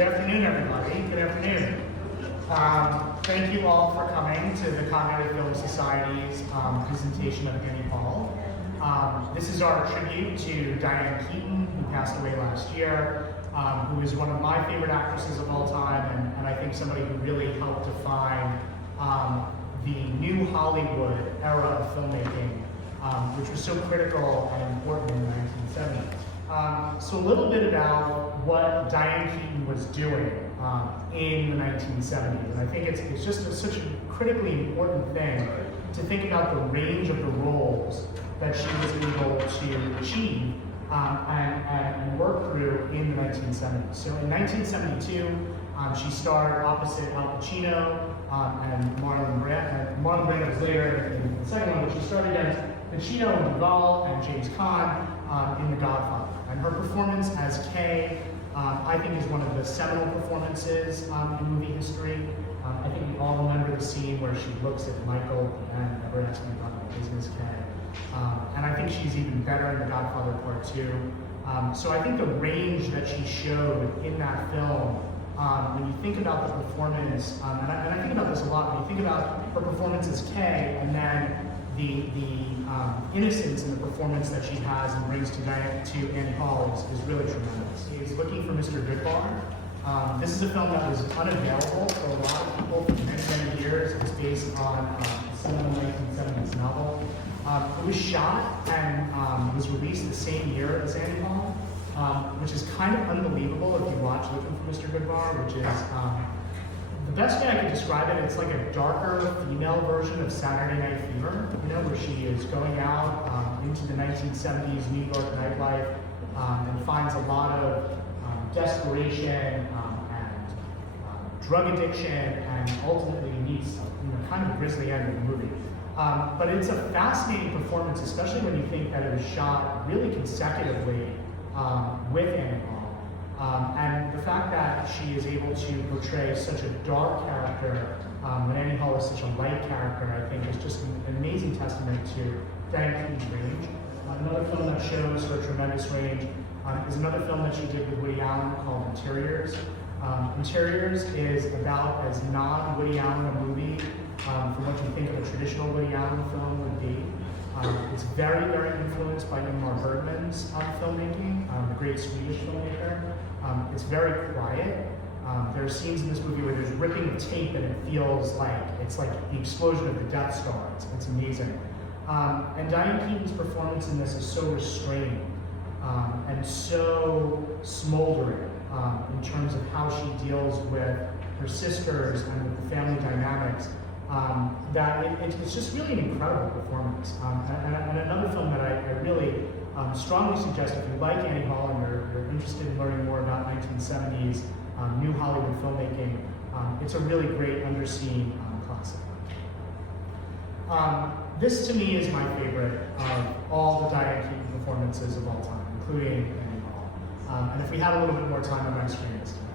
Good afternoon, everybody. Good afternoon. Thank you all for coming to the Cognitive Film Society's presentation of Annie Hall. This is our tribute to Diane Keaton, who passed away last year, who is one of my favorite actresses of all time, and I think somebody who really helped define the new Hollywood era of filmmaking, which was so critical and important in the 1970s. So a little bit about what Diane Keaton was doing in the 1970s, and I think it's just such a critically important thing to think about the range of the roles that she was able to achieve and work through in the 1970s. So in 1972, she starred opposite Al Pacino and Marlon Brando was later in the second one, but she starred against Pacino and Duvall and James Caan in The Godfather. And her performance as Kay, I think, is one of the seminal performances in movie history. I think we all remember the scene where she looks at Michael and never asks me about my business, Kay. And I think she's even better in The Godfather Part 2. So I think the range that she showed in that film, when you think about the performance, and I think about this a lot, when you think about her performance as Kay, and then the innocence in the performance that she has and brings to Annie Hall is really tremendous. He's looking for Mr. Goodbar. This is a film that was unavailable for a lot of people for many, many years. It's based on a seminal 1970s novel. It was shot and was released the same year as Annie Hall, which is kind of unbelievable if you watch Looking for Mr. Goodbar, which is the best way I could describe it, it's like a darker female version of Saturday Night Fever, where she is going out into the 1970s New York nightlife and finds a lot of desperation and drug addiction, and ultimately meets kind of a grisly end of the movie. But it's a fascinating performance, especially when you think that it was shot really consecutively with Annie Hall. And the fact that she is able to portray such a dark character when Annie Hall is such a light character, I think is just an amazing testament to Diane Keaton's range. Another film that shows her tremendous range is another film that she did with Woody Allen called Interiors. Interiors is about as non-Woody Allen a movie from what you think of a traditional Woody Allen film would be. It's very, very influenced by Ingmar Bergman's filmmaking, the great Swedish filmmaker. It's very quiet. There are scenes in this movie where there's ripping of tape and it feels like it's like the explosion of the Death Star. It's amazing. And Diane Keaton's performance in this is so restrained and so smoldering in terms of how she deals with her sisters and with the family dynamics. That it's just really an incredible performance. And another film that I really strongly suggest, if you like Annie Hall and you're interested in learning more about 1970s new Hollywood filmmaking, it's a really great underseen classic. This to me is my favorite of all the Diane Keaton performances of all time, including Annie Hall. And if we had a little bit more time on my screen this time.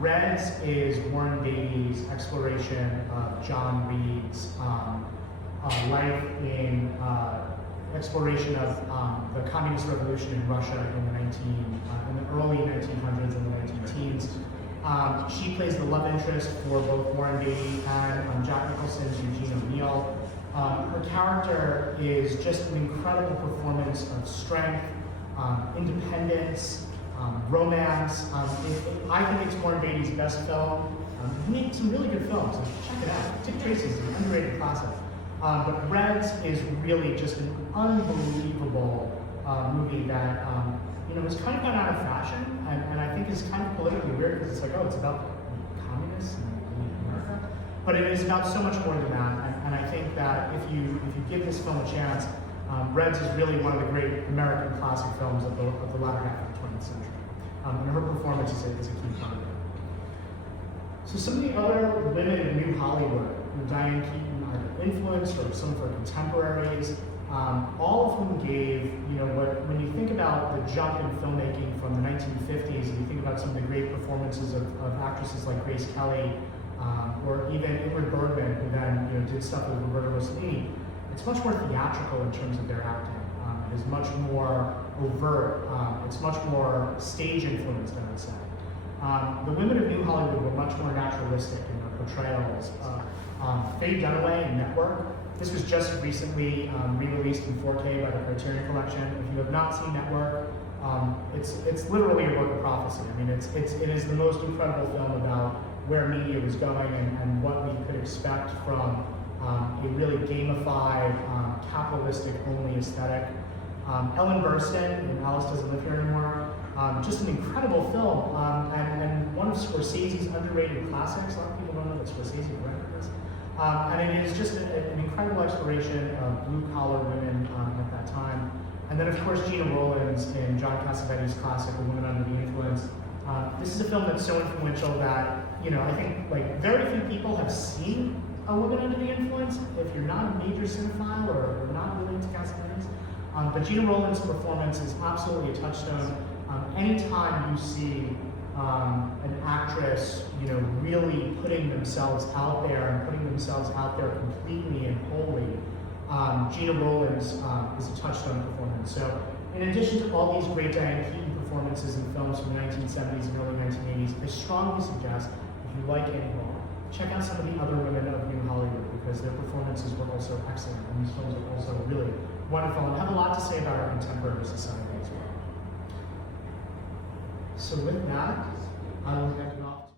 Reds is Warren Beatty's exploration of John Reed's life in exploration of the communist revolution in Russia in the early 1900s and the 19-teens. She plays the love interest for both Warren Beatty and Jack Nicholson's Eugene O'Neill. Her character is just an incredible performance of strength, independence, romance. I think it's Warren Beatty's best film. He made some really good films. Check it out. Dick Tracy's an underrated classic. But Reds is really just an unbelievable movie that has kind of gone out of fashion, and I think is kind of politically weird because it's like, oh, it's about communists in America. But it is about so much more than that, and I think that if you give this film a chance, Reds is really one of the great American classic films of the latter half of the 20th century. And her performance is a key part of it. So some of the other women in New Hollywood who Diane Keaton either influenced or some of her contemporaries, all of whom gave, when you think about the jump in filmmaking from the 1950s, and you think about some of the great performances of actresses like Grace Kelly, or even Ingrid Bergman, who then did stuff with Roberto Rossellini, it's much more theatrical in terms of their acting. It is much more overt. It's much more stage influenced, I would say. The women of New Hollywood were much more naturalistic in their portrayals. Faye Dunaway in Network. This was just recently re-released in 4K by the Criterion Collection. If you have not seen Network, it's literally a work of prophecy. I mean, it is the most incredible film about where media was going and what we could expect from a really gamified, capitalistic-only aesthetic. Ellen Burstyn in Alice Doesn't Live Here Anymore. Just an incredible film, and one of Scorsese's underrated classics. A lot of people don't know that Scorsese directed this. And it is just an incredible exploration of blue-collar women at that time. And then, of course, Gina Rowlands in John Cassavetes' classic, A Woman Under the Influence. This is a film that's so influential that, I think, very few people have seen A Woman Under the Influence, if you're not a major cinephile or not related to Cassavetes. But Gina Rowlands' performance is absolutely a touchstone. Anytime you see an actress, really putting themselves out there and putting themselves out there completely and wholly, Gina Rowlands is a touchstone performance. So, in addition to all these great Diane Keaton performances in films from the 1970s and early 1980s, I strongly suggest, if you like Annie Hall, check out some of the other women of New Hollywood because their performances were also excellent, and these films are also really wonderful and have a lot to say about our contemporary society as well. So with that, I will hand it off to